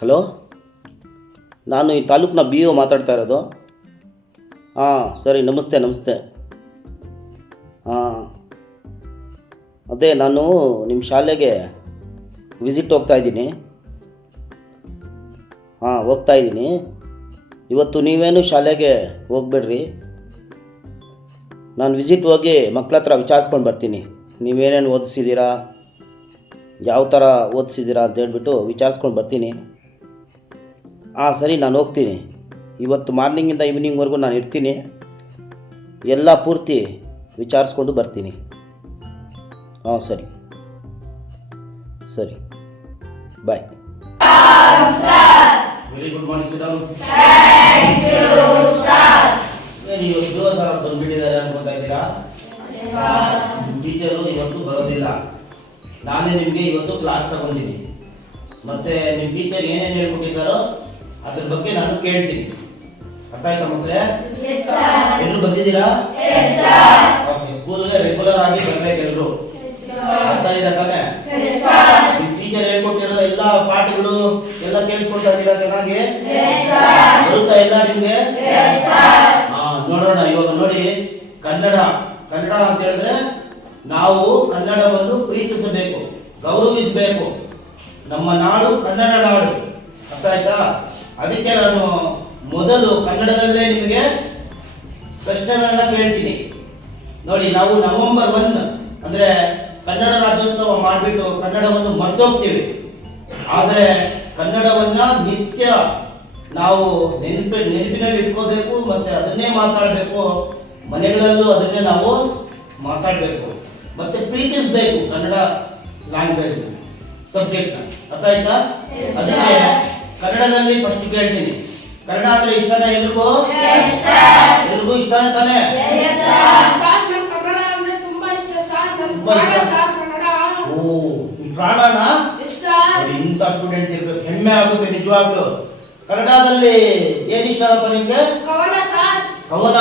Hello, ನಾನು ಈ ತಾಲೂಕಿನ ಬಿ ಒ ಮಾತಾಡ್ತಾ ಇರೋದು. ಹಾಂ ಸರಿ, ನಮಸ್ತೆ. ಹಾಂ, ಅದೇ ನಾನು ನಿಮ್ಮ ಶಾಲೆಗೆ ವಿಸಿಟ್ ಹೋಗ್ತಾ ಇದ್ದೀನಿ. ಇವತ್ತು ನೀವೇನು ಶಾಲೆಗೆ ಹೋಗ್ಬೇಡ್ರಿ. ನಾನು ವಿಸಿಟ್ ಹೋಗಿ ಮಕ್ಕಳ ಹತ್ರ ವಿಚಾರಿಸ್ಕೊಂಡು ಬರ್ತೀನಿ. ನೀವೇನೇನು ಓದಿಸಿದ್ದೀರಾ, ಯಾವ ಥರ ಓದಿಸಿದ್ದೀರಾ ಅಂತ ಹೇಳ್ಬಿಟ್ಟು ವಿಚಾರಿಸ್ಕೊಂಡು ಬರ್ತೀನಿ. ಹಾಂ ಸರಿ, ನಾನು ಹೋಗ್ತೀನಿ. ಇವತ್ತು ಮಾರ್ನಿಂಗಿಂದ ಈವ್ನಿಂಗ್ವರೆಗೂ ನಾನು ಇರ್ತೀನಿ. ಎಲ್ಲ ಪೂರ್ತಿ ವಿಚಾರಿಸ್ಕೊಂಡು ಬರ್ತೀನಿ. ಹಾಂ ಸರಿ, bye. Very good morning sir. ಇವತ್ತು ಸರ್ ಬಂದುಬಿಟ್ಟಿದ್ದಾರೆ ಅನ್ಕೊತಾ ಇದ್ದೀರಾ? ಟೀಚರು ಇವತ್ತು ಬರೋದಿಲ್ಲ. ನಾನೇ ನಿಮಗೆ ಇವತ್ತು ಕ್ಲಾಸ್ ತಗೊಂಡಿದ್ದೀನಿ. ಮತ್ತೆ ನಿಮ್ಮ ಟೀಚರ್ ಏನೇನು ಹೇಳ್ಕೊಟ್ಟಿದ್ದಾರೋ ಅದ್ರ ಬಗ್ಗೆ ನಾನು ಕೇಳ್ತೀನಿ. ಅರ್ಥ ಆಯ್ತಾ ಮಕ್ಕಳೇ? ಎಲ್ಲರೂ ಬಂದಿದ್ದೀರಾ? ಓಕೆ, ಸ್ಕೂಲ್ಗೆ ರೆಗ್ಯುಲರ್ ಆಗಿ ಬರ್ಬೇಕು ಎಲ್ಲರೂ. ಅರ್ಥ ಇದೆ ತಾನೆ? ನಿಮ್ಮ ಟೀಚರ್ ಹೇಳ್ಕೊಟ್ಟಿರೋ ಎಲ್ಲ ಪಾಠಗಳು ಎಲ್ಲ ಕೇಳಿಸ್ಕೊಳ್ತಾ ಇದ್ದೀರಾ ಚೆನ್ನಾಗಿ? ಬರುತ್ತಾ ಇಲ್ಲ ನಿಮ್ಗೆ? ನೋಡೋಣ. ಇವಾಗ ನೋಡಿ, ಕನ್ನಡ ಅಂತ ಹೇಳಿದ್ರೆ ನಾವು ಕನ್ನಡವನ್ನು ಪ್ರೀತಿಸಬೇಕು, ಗೌರವಿಸಬೇಕು. ನಮ್ಮ ನಾಡು ಕನ್ನಡ ನಾಡು. ಅರ್ಥ ಆಯ್ತಾ? ಅದಕ್ಕೆ ನಾನು ಮೊದಲು ಕನ್ನಡದಲ್ಲೇ ನಿಮಗೆ ಪ್ರಶ್ನೆಗಳನ್ನ ಕೇಳ್ತೀನಿ. ನೋಡಿ, ನಾವು ನವೆಂಬರ್ 1 ಅಂದ್ರೆ ಕನ್ನಡ ರಾಜ್ಯೋತ್ಸವ ಮಾಡಿಬಿಟ್ಟು ಕನ್ನಡವನ್ನು ಮರ್ತೋಗ್ತೀವಿ. ಆದರೆ ಕನ್ನಡವನ್ನ ನಿತ್ಯ ನಾವು ನೆನಪಿನಲ್ಲಿ ಇಟ್ಕೋಬೇಕು, ಮತ್ತೆ ಅದನ್ನೇ ಮಾತಾಡಬೇಕು. ಮನೆಗಳಲ್ಲೂ ಅದನ್ನೇ ನಾವು ಮಾತಾಡಬೇಕು, ಮತ್ತೆ ಪ್ರೀತಿಸಬೇಕು ಕನ್ನಡ ಲ್ಯಾಂಗ್ವೇಜ್ ಸಬ್ಜೆಕ್ಟ್ನ. ಅರ್ಥ ಆಯ್ತಾ? ಅದಕ್ಕೆ ಕನ್ನಡದಲ್ಲಿ ಫಸ್ಟ್ ಕೇಳ್ತೀನಿ. ಕನ್ನಡ ಅಂದ್ರೆ ಇಷ್ಟನೇ ಎಲ್ರಿಗೂ? ಎಲ್ರಿಗೂ ಇಷ್ಟನೇ ತಾನೇ? ಓ, ಪ್ರಾಣನ ಇಂಥ ಸ್ಟೂಡೆಂಟ್ಸ್ ಇರ್ಬೇಕು, ಹೆಮ್ಮೆ ಆಗುತ್ತೆ ನಿಜವಾಗ್ಲು. ಕನ್ನಡದಲ್ಲಿ ಏನ್ ಇಷ್ಟಪ್ಪ ನಿಮ್ಗೆ? ಕವನ.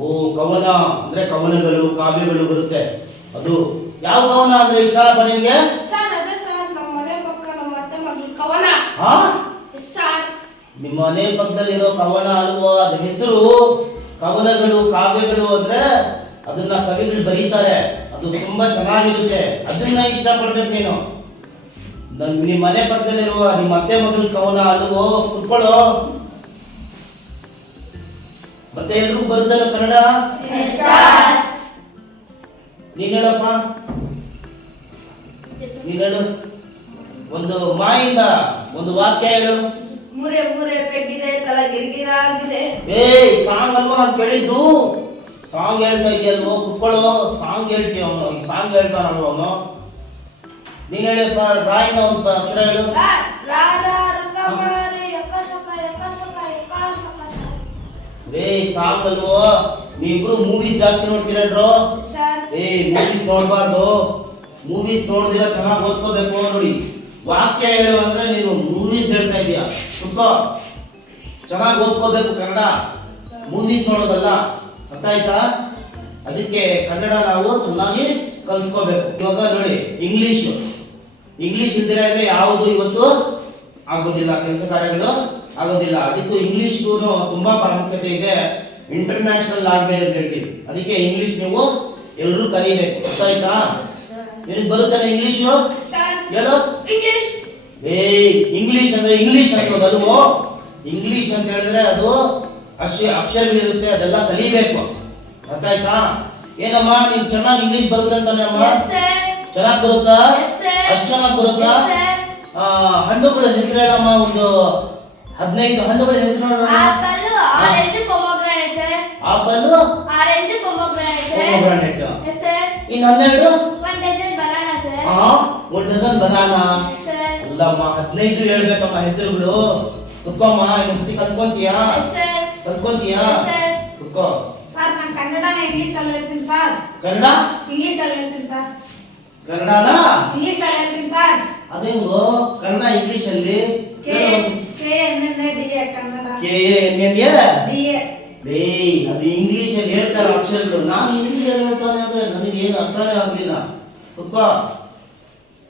ಓ, ಕವನ ಅಂದ್ರೆ ಕವನಗಳು, ಕಾವ್ಯಗಳು ಬರುತ್ತೆ. ಅದು ಯಾವ ಕವನ ಅಂದ್ರೆ ಇಷ್ಟಪ್ಪ ನಿಮ್ಗೆ? ನಿಮ್ಮ ಮನೆ ಪಕ್ಕದಲ್ಲಿರೋ ಕವನ ಅಲ್ವೋ? ಅದ ಹೆಸರು ಕವನಗಳು, ಕಾವ್ಯಗಳು ಅಂದ್ರೆ ಅದನ್ನ ಕವಿಗಳು ಬರೀತಾರೆ. ಅದು ತುಂಬಾ ಚೆನ್ನಾಗಿರುತ್ತೆ. ಅದನ್ನ ಇಷ್ಟಪಡ್ಬೇಕು ನೀನು. ನಿಮ್ಮ ಮನೆ ಪಕ್ಕದಲ್ಲಿರುವ ನಿಮ್ಮ ಅತ್ತೆ ಮಗಳ ಕವನ ಅಲ್ವೋ? ಕುತ್ಕೊಳ್ಳೋ. ಮತ್ತೆ ಎಲ್ರಿಗೂ ಬರುತ್ತಲ್ಲ ಕನ್ನಡ? ನೀನ್ ಹೇಳಪ್ಪ, ನೀನ್ ಹೇಳು. ಒಂದು ಮಾಯಿಂದ ಒಂದು ವಾಕ್ಯ ಹೇಳು. ಮೂರೆ ಪೆಟ್ಟಿದೆ, ತಲೆ ಗಿರ್ಗಿರ ಆಗಿದೆ. ಸಾಂಗ್ ಅಲ್ವಾ ನಾನು ಕೇಳಿದ್ದು? ಸಾಂಗ್ ಹೇಳ್ತಾ ಇದೆಯಲ್ವೋ? ಕುತ್ಕೊಳ್ಳೋ. ಸಾಂಗ್ ಹೇಳ್ತೀಯ ಅವನು, ಸಾಂಗ್ ಹೇಳ್ತಾನಲ್ವ ಅವನು. ನೀನ್ ಹೇಳಪ್ಪ, ರಾಯಿನ ಒಂದು ಅಕ್ಷರ ಹೇಳು. ಸಾಂಗ್ ಅಲ್ವೋ? ನೀವಿಬ್ರು ಮೂವೀಸ್ ಜಾಸ್ತಿ ನೋಡ್ತೀರೇನ್ರೋ? ಮೂವೀಸ್ ನೋಡ್ಬಾರ್ದು. ಮೂವೀಸ್ ನೋಡಿದಿರ ಚೆನ್ನಾಗಿ ಓದ್ಕೋಬೇಕು. ನೋಡಿ, ವಾಕ್ಯ ಹೇಳು ಅಂದ್ರೆ ನೀನು ಮೂವೀಸ್ ಹೇಳ್ತಾ ಇದೀಯ. ಕುತ್ಕೋ, ಚೆನ್ನಾಗಿ ಓದ್ಕೋಬೇಕು ಕನ್ನಡ, ಮೂವೀಸ್ ನೋಡೋದಲ್ಲ. ಅರ್ಥ ಆಯ್ತಾ? ಅದಕ್ಕೆ ಕನ್ನಡ ನಾವು ಚೆನ್ನಾಗಿ ಕಲ್ತ್ಕೋಬೇಕು. ಇವಾಗ ನೋಡಿ, ಇಂಗ್ಲಿಷ್ ಇಲ್ದಿರ ಇದ್ರೆ ಯಾವುದು ಇವತ್ತು ಆಗೋದಿಲ್ಲ, ಕೆಲಸ ಕಾರ್ಯಗಳು ಆಗೋದಿಲ್ಲ. ಅದಕ್ಕೂ ಇಂಗ್ಲಿಷ್ಗೂ ತುಂಬಾ ಪ್ರಾಮುಖ್ಯತೆ ಇದೆ. ಇಂಟರ್ನ್ಯಾಷನಲ್ ಲ್ಯಾಂಗ್ವೇಜ್ ಅಂತ ಹೇಳ್ತೀವಿ. ಅದಕ್ಕೆ ಇಂಗ್ಲಿಷ್ ನೀವು ಎಲ್ಲರೂ ಕಲಿಬೇಕು. ಅರ್ಥ ಆಯ್ತಾ? ನಿನಗೆ ಬರುತ್ತಾನೆ ಇಂಗ್ಲಿಷು? ಹೇಳು. ಇಂಗ್ಲಿಷ್ ಅಂದ್ರೆ ಇಂಗ್ಲಿಷ್ ಅನ್ನೋದಲ್ವೋ? ಇಂಗ್ಲಿಷ್ ಅಂತ ಹೇಳಿದ್ರೆ ಅದು ಅಕ್ಷರಗಳಿರುತ್ತೆ, ಅದೆಲ್ಲ ಕಲಿಬೇಕು. ಅರ್ಥ ಆಯ್ತಾ? ಏನಮ್ಮ, ನೀನ್ ಚೆನ್ನಾಗಿ ಇಂಗ್ಲಿಷ್ ಬರುತ್ತೆ ಅಂತಾನೆ ಅಮ್ಮ? ಚೆನ್ನಾಗಿ ಬರುತ್ತಾ? ಅಷ್ಟು ಚೆನ್ನಾಗಿ ಬರುತ್ತಾ? ಹಣ್ಣುಗಳ ಹೆಸರು ಹೇಳಮ್ಮ. ಒಂದು 15 ಹಣ್ಣುಗಳ ಹೆಸರು ಹೇಳಮ್ಮ. Apple, orange, pomegranate. ಇನ್ನು 12 1 ಡಜನ್ ಬನಾನಾ. ಅಲ್ಲಮ್ಮ, 15 ಹೇಳ್ಬೇಕಮ್ಮ ಹೆಸರುಗಳು. ಕುತ್ಕೋಮ್ಮ, ಇನ್ನೊಂದ್ಸತಿ ಕಲ್ತ್ಕೊಂತೀಯಾ? ಕುತ್ಕೋ. ಸರ್, ನಾನು ಕನ್ನಡನ ಇಂಗ್ಲಿಷ್ ಅಲ್ಲಿ ಹೇಳ್ತೀನಿ ಸರ್. ಕನ್ನಡ ಇಂಗ್ಲಿಷ್ ಅಲ್ಲಿ ಹೇಳ್ತೀನಿ ಸರ್. ಕನ್ನಡನ ಇಂಗ್ಲಿಷ್ ಅಲ್ಲಿ ಹೇಳ್ತೀನಿ ಸರ್. ಅದೇಂಗೋ ಕನ್ನಡ ಇಂಗ್ಲಿಷ್ ಅಲ್ಲಿ? ಅದು ಇಂಗ್ಲಿಷ್ ಅಲ್ಲಿ ಹೇಳ್ತಾರೆ ಅಕ್ಷರಗಳು. ನಾನು ಇಂಗ್ಲಿಷ್ ಅಲ್ಲಿ ಹೇಳ್ತಾನೆ ಅಂದ್ರೆ ನನಗೆ ಏನು ಅರ್ಥನೇ ಆಗಲಿಲ್ಲ. ಕುತ್ಕೋ,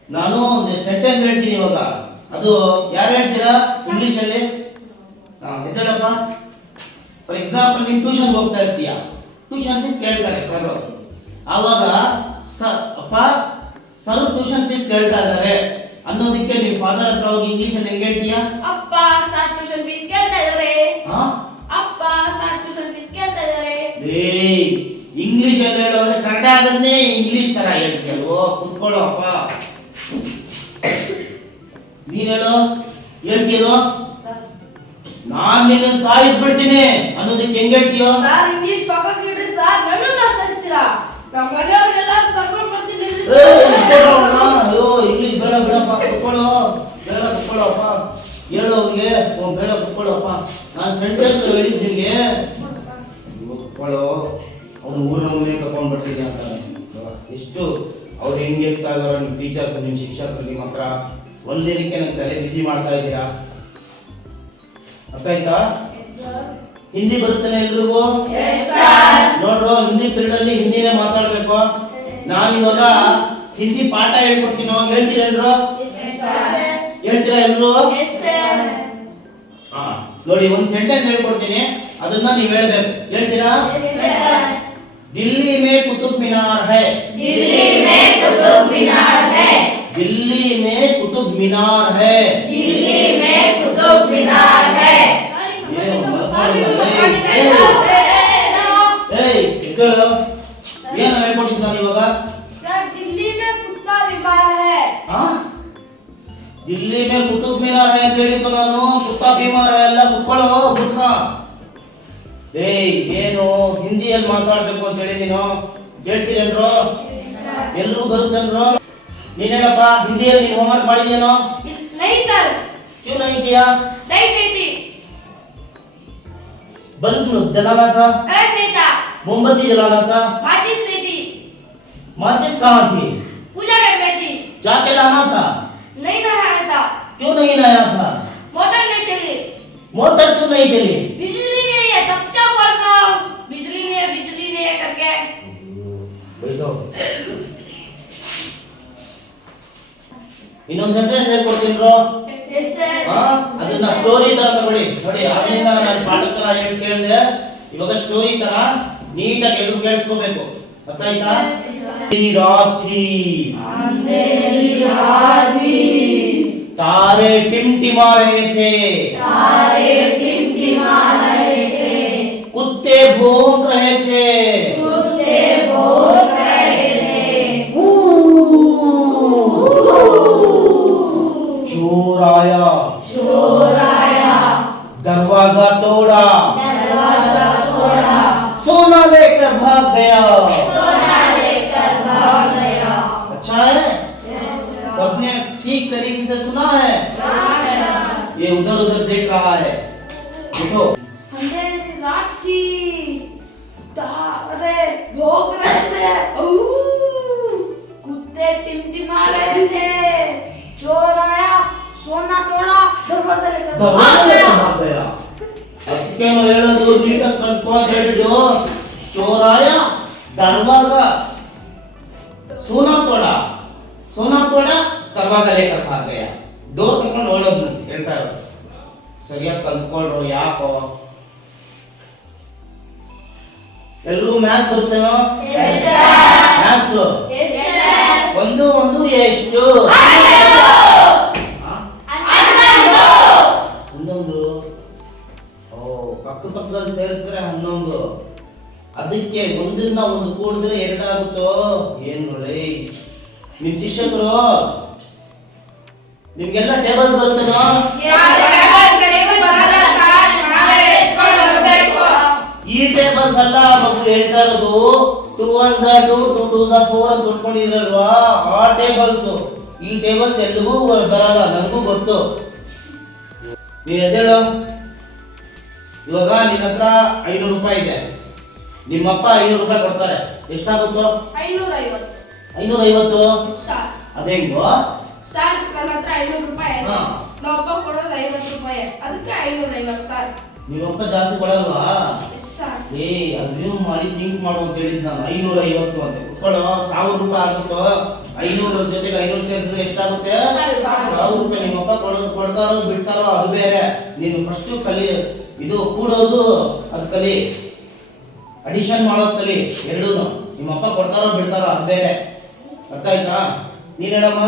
ನಾನು ಸೆಂಟೆನ್ಸ್ ಹೇಳ್ತೀನಿ ಇವಾಗ. ಅದು ಯಾರು ಹೇಳ್ತೀರಾ ಇಂಗ್ಲಿಷ್ ಅಲ್ಲಿ? ಎದ್ದೇಳಪ್ಪ. ಫಾರ್ ಎಕ್ಸಾಂಪಲ್ ನೀನು ಟ್ಯೂಷನ್ ಹೋಗ್ತಾ ಇರ್ತೀಯ, ಟ್ಯೂಷನ್ ಫೀಸ್ ಕೇಳ್ತಾರೆ ಸರ್. ಆವಾಗ ಅಪ್ಪ ಸರ್ ಟ್ಯೂಷನ್ ಫೀಸ್ ಕೇಳ್ತಾ ಇದ್ದಾರೆ ಅನ್ನೋದಕ್ಕೆ ನೀವು ಫಾದರ್ ಹತ್ರ ಹೋಗಿ ಇಂಗ್ಲಿಷ್ ಅಲ್ಲಿ ಹೆಂಗೆ ಹೇಳ್ತೀಯಾ? ಅಪ್ಪ ಸರ್ ಟ್ಯೂಷನ್ ಫೀಸ್ ಕೇಳ್ತಾ ಇದ್ದಾರೆ. ಹಾ, ಅಪ್ಪ ಸರ್ ಟ್ಯೂಷನ್ ಫೀಸ್ ಕೇಳ್ತಾ ಇದ್ದಾರೆ. ಇಂಗ್ಲಿಷ್ ಅಲ್ಲಿ ಹೇಳೋದ್ರೆ ಕನ್ನಡ ಅದನ್ನೇ ಇಂಗ್ಲಿಷ್ ತರ ಹೇಳ್ತೀಯಲ್ವೋ? ಕುತ್ಕೊಳ್ಳೋ ಅಪ್ಪ. ನೀನ್ ಹೇಳೋ, ಹೇಳ್ತೀಯೋ? ನಾನ್ ನಿನ್ನ ಸಾಯಿಸ್ಬಿಡ್ತೀನಿ ಅನ್ನೋದಕ್ಕೆ ಹೆಂಗ್ ಹೇಳ್ತೀಯೋ? ಸರ್ ಇಂಗ್ಲಿಷ್ ಪಾಪ ಕೇಳ್ರಿ ಸರ್, ನನ್ನನ್ನ ಸಾಯಿಸ್ತೀರಾ? ನಮ್ಮ ಮನೆಯವರೆಲ್ಲ ಕರ್ಕೊಂಡು ಬರ್ತೀನಿ. ಅಯ್ಯೋ ಇಂಗ್ಲಿಷ್ ಬೇಡ ಬೇಡಪ್ಪ, ಕುತ್ಕೊಳ್ಳೋ. ಬೇಡ ಕುತ್ಕೊಳ್ಳೋಪ್ಪ, ಹೇಳು ಅವ್ರಿಗೆ. ಬೇಡ ಕುತ್ಕೊಳ್ಳೋಪ್ಪ, ನಾನು ಸೆಂಟೆನ್ಸ್ ಹೇಳಿದ್ದೀನಿ. ಕುತ್ಕೊಳ್ಳೋ. ಅವ್ನು ಊರಿನ ಮನೆ ಕರ್ಕೊಂಡು ಬರ್ತಿದ್ದೆ ಅಂತ ಎಷ್ಟು ಅವ್ರು ಹೆಂಗೆ ಹೇಳ್ತಾ ಇದಾರೋ ನಿಮ್ಮ ಟೀಚರ್ಸ್, ನಿಮ್ಮ ಶಿಕ್ಷಕರು ನಿಮ್ಮ ಹತ್ರ ಒಂದೇನಕ್ಕೆ ನಂಗೆ ತಲೆ ಬಿಸಿ ಮಾಡ್ತಾ ಇದ್ದೀರಾ? ಅರ್ಥ ಆಯ್ತಾ? ಹಿಂದಿ ಬರುತ್ತಾನೆ ಎಲ್ರಿಗೂ? ನೋಡ್ರು, ಹಿಂದಿ ಪೀರಿಯಡ್ ಅಲ್ಲಿ ಹಿಂದಿನೇ ಮಾತಾಡ್ಬೇಕು. ನಾನು ಇವಾಗ ಹಿಂದಿ ಪಾಠ ಹೇಳ್ಕೊಡ್ತೀನಿ, ಅವಾಗ ಹೇಳ್ತೀರಾ ಎಲ್ರು? ಹೇಳ್ತೀರಾ ಎಲ್ರು? ನೋಡಿ, ಒಂದು ಸೆಂಟೆನ್ಸ್ ಹೇಳ್ಕೊಡ್ತೀನಿ, ಅದನ್ನ ನೀವು ಹೇಳ್ಬೇಕು. ಹೇಳ್ತೀರಾ? दिल्ली में कुतुब मीनार है. दिल्ली में कुतुब मीनार है. दिल्ली में कुतुब मीनार है. दिल्ली में कुतुब मीनार है. ಏನು ಹೇಳ್ಕೊಟ್ಟಿದ್ದು ನಾನು ಇವಾಗ? सर दिल्ली में कुत्ता बीमार है. दिल्ली में कुतुब मीनार है ಅಂತ ಹೇಳಿದ್ದು ನಾನು. ಕುತ್ತಾ ಬಿಮಾರ್ ಎಲ್ಲ ಕುತ್ಕೊಳ್ಳೋ ಬುರ್ಖ. ಏನು ಹಿಂದಿಯಲ್ಲಿ ಮಾತಾಡ್ಬೇಕು ಅಂತ ಹೇಳಿದೀನೋ? ಹೇಳ್ತೀರೇನ್ರೋ? ಎಲ್ರಿಗೂ ಬರುತ್ತೇನ್ರೋ? ನೀನ್ ಹೇಳಪ್ಪ, ಹಿಂದಿಯಲ್ಲಿ ನೀನು ಹೋಮ್ವರ್ಕ್ ಮಾಡಿದೇನೋ? नहीं सर. क्यों नहीं किया? लाइट नहीं थी. बल्ब जलाना था? करंट नहीं था. मोमबत्ती जलाना था? माचिस नहीं थी. माचिस कहाँ थी? पूजा घर में थी. जाके लाना था? नहीं नहाया था. क्यों नहीं लाया था? मोटर नहीं चली. मोटर क्यों नहीं चली? बिजली नहीं है, तब से बोल रहा हूँ बिजली नहीं है करके. बैठो. ಇನ್ನೊಂದು ಸೆಂಟೆನ್ಸ್ ಹೇಳ್ಕೊಡ್ತೀನ್ರೋ? Yes sir. ಅದನ್ನ ಸ್ಟೋರಿ ತರ ತಗೊಳ್ಳಿ. ನೋಡಿ, ಆಗ್ಲಿಂದ ನಾನು ಪಾಠ ತರ ಹೇಳಿ ಕೇಳಿದೆ, ಇವಾಗ ಸ್ಟೋರಿ ತರ ನೀಟಾಗಿ ಎಲ್ಲರೂ ಕೇಳಿಸ್ಕೋಬೇಕು. ಅರ್ಥ ಆಯ್ತಾ? अंधेरी रात थी. तारे टिमटिमा रहे थे. तारे टिमटिमा रहे थे. कुत्ते भौंक रहे थे. कुत्ते भौंक रहे थे. चोर आया. चोर आया. दरवाजा तोड़ा. दरवाजा तोड़ा. सोना लेकर भाग गया. सोना लेकर भाग गया. अच्छा है? सबने ठीक तरीके से सुना है? ये उधर उधर देख रहा है. देखो, अंधेरी रात थी. तारे भौंक रहे थे. कुत्ते टिमटिमा रहे थे. चोर आया, सोना तोड़ा, दरवाजा लेकर भाग गया. ಅದಕ್ಕೇನು ಹೇಳೋದು? ನೀಟಾಗಿ ಕಲ್ತ್ಕೊಂಡು ಹೇಳಿದ್ದು. ಚೋರ್ ಆಯಾ, ದರ್ವಾಜಾ सोना तोड़ा. सोना तोड़ा, दरवाजा लेकर भाग गया. डोर ತಕೊಂಡು ಓಡೋದು ಅಂತ ಹೇಳ್ತಾ ಇರೋದು. ಸರಿಯಾಗಿ ಕಲ್ತ್ಕೊಂಡ್ರು. ಯಾಕೋ ಎಲ್ರಿಗೂ ಮ್ಯಾಥ್ಸ್ ಬರುತ್ತೇನೋ? ಮ್ಯಾಥ್ಸ್ ಒಂದು ಒಂದು ಎಷ್ಟು? ಹನ್ನೊಂದು. ಓ, ಪಕ್ಕ ಪಕ್ಕದಲ್ಲಿ ಸೇರಿಸಿದ್ರೆ 11. ಅದಕ್ಕೆ ಒಂದನ್ನ ಒಂದು ಕೂಡಿದ್ರೆ ಎರಡಾಗುತ್ತೋ ಏನ್ ನೋಡಿ? ನಿಮ್ ಶಿಕ್ಷಕರು ನಿಮ್ಗೆಲ್ಲ ಟೇಬಲ್ ಬರುತ್ತೇನೋ? ಈ ಟೇಬಲ್ಸ್ ಅಲ್ಲ ಮಗು ಹೇಳ್ತಾ ಇರೋದು. 2 1s 2 2 2s 4 ಅಂತ ಉಟ್ಕೊಂಡಿದ್ರಲ್ವಾ, ಆ ಟೇಬಲ್ಸ್. ಈ ಟೇಬಲ್ಸ್ ಎಲ್ಲಿಗೂ ಬರಲ್ಲ, ನನಗೂ ಗೊತ್ತು. ನೀನ್ ಎದ್ದೇಳು. ಇವಾಗ ನಿನ್ನ ಹತ್ರ 500 ರೂಪಾಯಿ ಇದೆ. ನಿಮ್ಮಪ್ಪ 500 ರೂಪಾಯಿ ಕೊಡ್ತಾರೆ. ಎಷ್ಟಾಗುತ್ತೋ? 550. 550? ಸರ್ ಅದೇಂಗೋ? ಸರ್ ನನ್ನ ಹತ್ರ 500 ರೂಪಾಯಿ ಇದೆ. ಹಾ. ನಮ್ಮಪ್ಪ ಕೊಡೋದು 50 ರೂಪಾಯಿ, ಅದಕ್ಕೆ 550 ಸರ್. ನಿಮ್ಮಪ್ಪ ಜಾಸ್ತಿ ಕೊಡಲ್ವಾ? ಸರ್ ಅಸ್ಯೂಮ್ ಮಾಡಿ ಥಿಂಕ್ ಮಾಡು ಅಂತ ಹೇಳಿದ್ ನಾನು. 550 ಅಂತ ಕುತ್ಕೊಳ್ಳೋ. 1000 ರೂಪಾಯಿ ಆಗುತ್ತೋ? 500 ಜೊತೆಗೆ 500 ಸೇರಿದ್ರೆ ಎಷ್ಟಾಗುತ್ತೆ? ಸರ್, 1000 ರೂಪಾಯಿ. ನಿಮ್ಮಪ್ಪ ಕೊಡ್ತಾರೋ ಬಿಡ್ತಾರೋ ಅದು ಬೇರೆ. ನೀನು ಫಸ್ಟ್ ಕಲಿ, ಇದು ಕೂಡೋದು ಅದು ಕಲಿ, ಅಡಿಷನ್ ಮಾಡೋದು ಕಲಿ, ಎರಡೂ. ನಿಮ್ಮಪ್ಪ ಕೊಡ್ತಾರೋ ಬಿಡ್ತಾರೋ ಅದು ಬೇರೆ. ಅರ್ಥ ಆಯ್ತಾ? ನೀನ್ ಹೇಳಮ್ಮ.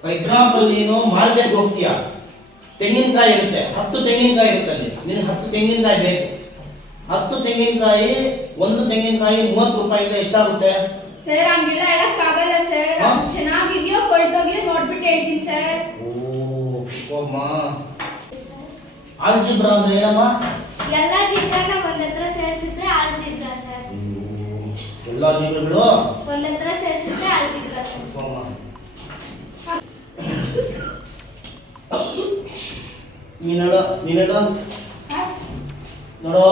ಫಾರ್ ಎಕ್ಸಾಂಪಲ್, ನೀನು ಮಾರ್ಕೆಟ್ಗೆ ಹೋಗ್ತೀಯಾ, ತೆಂಗಿನಕಾಯಿ ಇರುತ್ತೆ, 10 ತೆಂಗಿನಕಾಯಿ ಇರುತ್ತೆ ಅಲ್ಲಿ. ನಿನಗೆ 10 ತೆಂಗಿನಕಾಯಿ ಬೇಕು. 10 ತೆಂಗಿನಕಾಯಿ, ಒಂದು ತೆಂಗಿನಕಾಯಿ 30 ರೂಪಾಯಿಂದ ಎಷ್ಟಾಗುತ್ತೆ? ಸರ್ ಹಂಗೆಲ್ಲ ಹೇಳಕ್ಕಾಗಲ್ಲ ಸರ್. ಹಾ? ಚೆನ್ನಾಗಿದ್ಯೋ ಕೊಳ್ತೋಗಿಯೋ ನೋಡ್ಬಿಟ್ಟು ಹೇಳ್ತೀನಿ ಸರ್. ಓಮ್ಮ, ಆಲ್ಜಿಬ್ರಾ ಅಂದ್ರೆ ಏನಮ್ಮ? ಎಲ್ಲ ಜಿಬ್ರಾನ ಒಂದತ್ರ ಸೇರಿಸಿದ್ರೆ ಆಲ್ಜಿಬ್ರಾ ಸರ್. ಎಲ್ಲ ಜೀವಗಳು ಒಂದತ್ರ ಸೇರಿಸಿದ್ರೆ ಆಲ್ಜಿಬ್ರಾ ಸರ್. ನೀನೆಲ್ಲ ನೋಡೋ,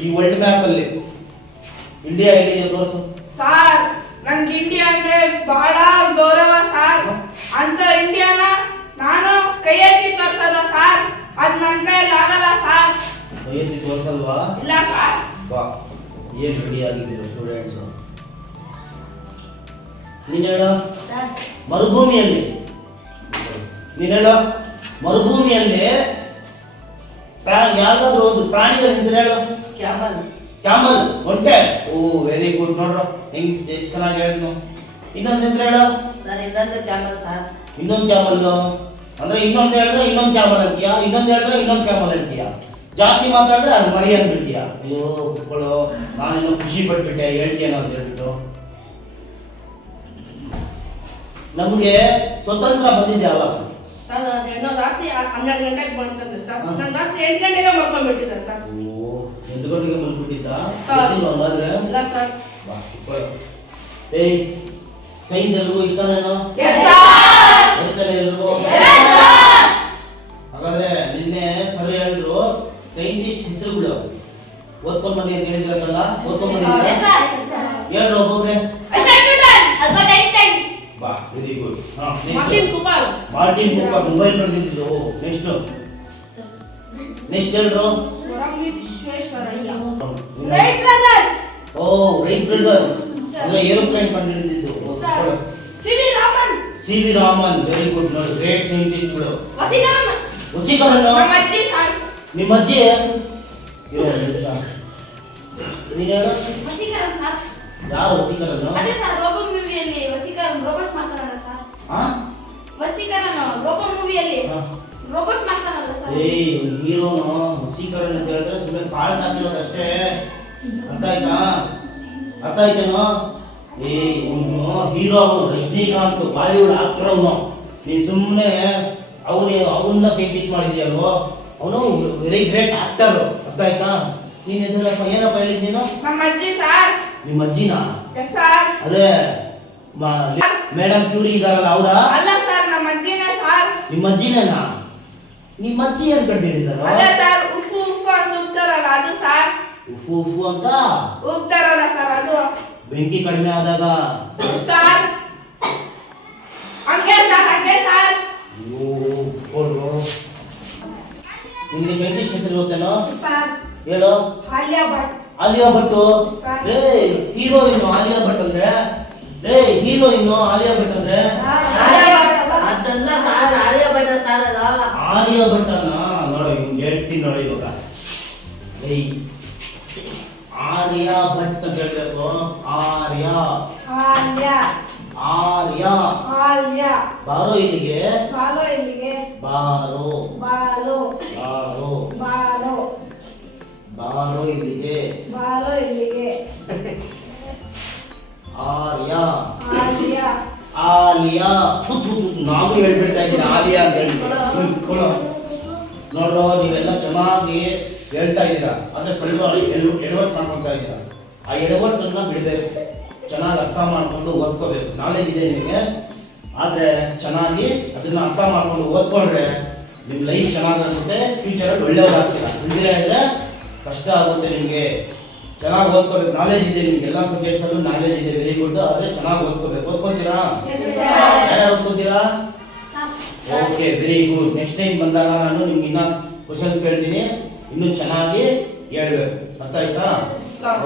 ಈ ವರ್ಲ್ಡ್ ಮ್ಯಾಪ್ ಅಲ್ಲಿ ಇಂಡಿಯಾ ಎಲ್ಲಿದೆ ತೋರಿಸು. ಸರ್ ನನ್ಗೆ ಇಂಡಿಯಾ ಅಂದ್ರೆ ಬಹಳ ಗೌರವ ಸರ್. ಅಂತ ಇಂಡಿಯಾನ ನಾನು ಕೈ ಎತ್ತಿ ತೋರ್ಸದ ಸರ್. ಅದ್ ನನ್ ಕೈಯಲ್ಲಿ ಆಗಲ್ಲ ಸರ್. ಎತ್ತಿ ತೋರಿಸಲ್ವಾ? ಇಲ್ಲ ಸರ್. ಬಾ, ಏನ್ ರೆಡಿ ಆಗಿದ್ದೀರ ಸ್ಟೂಡೆಂಟ್ಸ್? ನೀನ್ ಹೇಳ. ಮರುಭೂಮಿಯಲ್ಲಿ, ನೀನ್ ಹೇಳ, ಮರುಭೂಮಿಯಲ್ಲಿ ಯಾವ್ದಾದ್ರು ಒಂದು ಪ್ರಾಣಿಗಳ ಹೆಸರು ಹೇಳು. ಕ್ಯಾಮಲ್. ಕ್ಯಾಮಲ್, ಒಂಟೆ. ಓ ವೆರಿ ಗುಡ್. ನೋಡ್ರ ಹೆಂಗ್ ಚೆನ್ನಾಗಿ ಹೇಳು. ಇನ್ನೊಂದು ಹೆಸರು ಹೇಳು. ಸರ್ ಇನ್ನೊಂದು ಕ್ಯಾಮಲ್ ಸರ್. ಇನ್ನೊಂದು ಕ್ಯಾಮಲ್ ಅಂದ್ರೆ ಇನ್ನೊಂದು ಹೇಳಿದ್ರೆ ಇನ್ನೊಂದು ಕ್ಯಾಮಲ್ ಅಂತೀಯಾ, ಇನ್ನೊಂದು ಹೇಳಿದ್ರೆ ಇನ್ನೊಂದು ಕ್ಯಾಮಲ್ ಅಂತೀಯಾ. ಜಾಸ್ತಿ ಮಾತಾಡಿದ್ರೆ ಅದು ಮರಿ ಅಂದ್ಬಿಡ್ತೀಯಾ. ಅಯ್ಯೋ ಕುತ್ಕೊಳ್ಳೋ, ನಾನೇನೋ ಖುಷಿ ಪಟ್ಬಿಟ್ಟೆ ಹೇಳ್ತೀಯನೋ ಅಂತ ಹೇಳ್ಬಿಟ್ಟು. ನಮ್ಗೆ ಸ್ವತಂತ್ರ ಬಂದಿದೆ ಯಾವಾಗ? ಸರ್ ಅದೇನೋ ರಾತ್ರಿ 12 ಗಂಟೆಗೆ ಬಂತಂದೆ ಸರ್. ಹಾ. ನಾನು ರಾತ್ರಿ 8 ಗಂಟೆಗೆ ಮಲ್ಕೊಂಡ್ಬಿಟ್ಟಿದ್ದೆ ಸರ್. ಓ, 8 ಗಂಟೆಗೆ ಬಂದ್ಬಿಟ್ಟಿದ್ದ? ಸರ್. ಹಂಗಾದ್ರೆ ಇಲ್ಲ ಸರ್. ಬಾ ಕುತ್ಕೊಳ್ಳೋ. ಏಯ್, ಸೈನ್ಸ್ ಎಲ್ರಿಗೂ ಇಷ್ಟನೇನೋ? Yes, sir. ಹೇಳ್ತಾನೆ ಎಲ್ರಿಗೂ? ಹಾಗಾದ್ರೆ ನಿನ್ನೆ ಸರ್ ಹೇಳಿದ್ರು ಸೈಂಟಿಸ್ಟ್ ಹೆಸರುಗಳು ಓದ್ಕೊಂಡ್ ಬನ್ನಿ ಅಂತ ಹೇಳಿದ್ರಲ್ಲ, ಓದ್ಕೊಂಡ್ ಬನ್ನಿ. Yes, sir. ಹೇಳ್ರು ಒಬ್ಬೊಬ್ರೆ. Isaac Newton, Albert Einstein. ಬಾ, very good. Martin Cooper. Martin Cooper mobile ಬರ್ದಿದ್ದು. ನೆಕ್ಸ್ಟ್ ಹೇಳ್ರು. ಸುರಂಗಿ ವಿಶ್ವೇಶ್ವರಯ್ಯ. Wright Wright brothers. ಓ, ರೈಟ್ ಬ್ರದರ್ಸ್ ಅಂದ್ರೆ ಏರೋಪ್ಲೇನ್ ಕಂಡುಹಿಡಿದಿದ್ದು. Sir. C V. Raman. C V. Raman, very good. ನೋಡಿ, ಗ್ರೇಟ್ ಸೈಂಟಿಸ್ಟ್ಗಳು. ವಸೀಕರನ್. ವಸೀಕರನ್ ನಮ್ಮ ಅಜ್ಜಿ ಸರ್. ನಿಮ್ಮ ಅಜ್ಜಿ? ಇರೋ ಒಂದ್ ನಿಮಿಷ. ನೀನ್ ಹೇಳು. ವಸೀಕರನ್ ಸರ್. ಯಾರು ವಸೀಕರನ್? ಅದೇ ಸರ್, ರೋಬೋ ಮೂವಿಯಲ್ಲಿ ವಸೀಕರನ್ ರೋಬೋಟ್ಸ್ ಮಾಡ್ತಾರಲ್ಲ ಸರ್. ಆ? ವಸೀಕರನ್ ರೋಬೋ ಮೂವಿಯಲ್ಲಿ ಹಾ. ರೋಬೋಟ್ಸ್ ಮಾಡ್ತಾರಲ್ಲ ಸರ್. ಏಯ್, ಹೀರೋನು ವಸೀಕರನ್ ಅಂತ ಹೇಳಿದ್ರೆ ಸುಮ್ಮನೆ ಪಾರ್ಟ್ ಹಾಕಿರೋದು ಅಷ್ಟೇ. ಅರ್ಥ ಆಯ್ತಾ? ಅರ್ಥ ಆಯ್ತೇನೋ? ಏಯ್, ಇವನು ಹೀರೋ, ಅವನು ರಜನಿಕಾಂತ್, ಬಾಲಿವುಡ್ ಆಕ್ಟರ್ ಅವನು. ನೀನ್ ಸುಮ್ಮನೆ ಅವನ್ನ ಸೈಂಟಿಸ್ಟ್ ಮಾಡಿದ್ಯಲ್ವೋ, ಅವನು ವೆರಿ ಗ್ರೇಟ್ ಆಕ್ಟರ್. ಅರ್ಥ ಆಯ್ತಾ? ನೀನ್ ಎದುರಪ್ಪ ಏನಪ್ಪ ಹೇಳಿದ್ ನೀನು? ನಮ್ಮ ಅಜ್ಜಿ ಸರ್. ನಿಮ್ಮ ಅಜ್ಜಿನ? Yes sir. ಅದೇ ಮೇಡಮ್ ಕ್ಯೂರಿ ಇದಾರಲ್ಲ ಅವರ? ಅಲ್ಲ ಸರ್, ನಮ್ಮ ಅಜ್ಜಿನೇ ಸರ್. ನಿಮ್ಮ ಅಜ್ಜಿನೇನಾ? ನಿಮ್ಮ ಅಜ್ಜಿ ಏನ್ ಕಂಡಿದ್ದಾರ? ಅದೇ ಸರ್, ಉಪ್ಪು ಉಪ್ಪು ಅಂತ ಉಪ್ತಾರಲ್ಲ ಅದು ಸರ್. ಉಫು ಉಫು ಅಂತ ಉಪ್ತಾರಲ್ಲ ಸರ್ ಅದು. ಬೆಂಕಿ ಕಡಿಮೆ ಆದಾಗ ಸರ್ ಹಂಗೆ ಸರ್, ಹಂಗೆ ಸರ್. ನಿಮ್ಗೆ ಸೈಂಟಿಸ್ಟ್ ಹೆಸರು ಗೊತ್ತೇನೋ? ಸರ್. ಹೇಳು. ಆಲಿಯಾ ಭಟ್. ಆಲಿಯಾ ಭಟ್. ಸರ್. ಏ, ಹೀರೋಯಿನ್ ಆಲಿಯಾ ಭಟ್ ಅಂದ್ರೆ? ಏ, ಹೀರೋಯಿನ್ ಆಲಿಯಾ ಭಟ್ ಅಂದ್ರೆ? ಆಲಿಯಾ ಭಟ್ ಸರ್. ಅದಲ್ಲ ಸರ್, ಆಲಿಯಾ ಭಟ್ ಸರ್ ಅದ. ಆಲಿಯಾ ಭಟ್ ಅನ್ನ ನೋಡೋ, ಇವ್ನು ಹೇಳ್ತೀನಿ ನೋಡೋ ಇವಾಗ. ಏಯ್, ಆರ್ಯಾ ಭಟ್ ಅಂತ ಹೇಳ್ಬೇಕು. ಆರ್ಯ. ಆಲಿಯಾ. ಆರ್ಯ. ಆಲಿಯಾ. ಬಾರೋ ಇಲ್ಲಿಗೆ. ಬಾಲೋ ಇಲ್ಲಿಗೆ. ಬಾರೋ. ಬಾಲೋ. ಬಾರೋ. ಬಾಲೋ. ಬಾರೋ ಇಲ್ಲಿಗೆ. ಬಾಲೋ ಇಲ್ಲಿಗೆ. ಆರ್ಯ. ಆಲಿಯಾ. ಆಲಿಯಾ. ನಾವು ಹೇಳ್ಬಿಡ್ತಾ ಇದ್ದೀನಿ ಆಲಿಯಾ ಅಂತ ಹೇಳ್ಬಿಟ್ಟು. ನೋಡ್ರೋ, ನೀವೆಲ್ಲ ಚೆನ್ನಾಗಿ ಹೇಳ್ತಾ ಇದ್ದೀರಾ, ಆದ್ರೆ ಸ್ವಲ್ಪ ಎಡವಟ್ಟು ಮಾಡ್ಕೊತಾ ಇದ್ದೀರಾ. ಆ ಎಡವಟ್ಟನ್ನ ಬಿಡಬೇಕು. ಚೆನ್ನಾಗಿ ಅರ್ಥ ಮಾಡ್ಕೊಂಡು ಓದ್ಕೋಬೇಕು. ನಾಲೆಜ್ ಇದೆ ನಿಮಗೆ, ಆದ್ರೆ ಚೆನ್ನಾಗಿ ಅದನ್ನ ಅರ್ಥ ಮಾಡ್ಕೊಂಡು ಓದ್ಕೊಂಡ್ರೆ ನಿಮ್ಮ ಲೈಫ್ ಚೆನ್ನಾಗಾಗುತ್ತೆ. ಫ್ಯೂಚರಲ್ಲಿ ಒಳ್ಳೆಯದಾಗ್ತೀರಾ. ಇಲ್ಲದೇ ಇದ್ರೆ ಕಷ್ಟ ಆಗುತ್ತೆ ನಿಮಗೆ. ಚೆನ್ನಾಗಿ ಓದ್ಕೋಬೇಕು. ನಾಲೆಜ್ ಇದೆ ನಿಮ್ಗೆ, ಎಲ್ಲ ಸಬ್ಜೆಕ್ಟ್ಸಲ್ಲೂ ನಾಲೆಜ್ ಇದೆ, ವೆರಿ ಗುಡ್. ಆದರೆ ಚೆನ್ನಾಗಿ ಓದ್ಕೋಬೇಕು. ಓದ್ಕೊತೀರಾ? ಯಾರು ಓದ್ಕೋತೀರಾ? Okay, very good. Next time ಬಂದಾಗ ನಾನು ನಿಮ್ಗೆ ಇನ್ನ ಕ್ವಶನ್ಸ್ ಕೇಳ್ತೀನಿ, ಇನ್ನೂ ಚೆನ್ನಾಗಿ ಹೇಳ್ಬೇಕು. ಅರ್ಥ ಆಯ್ತಾ? ಸರ್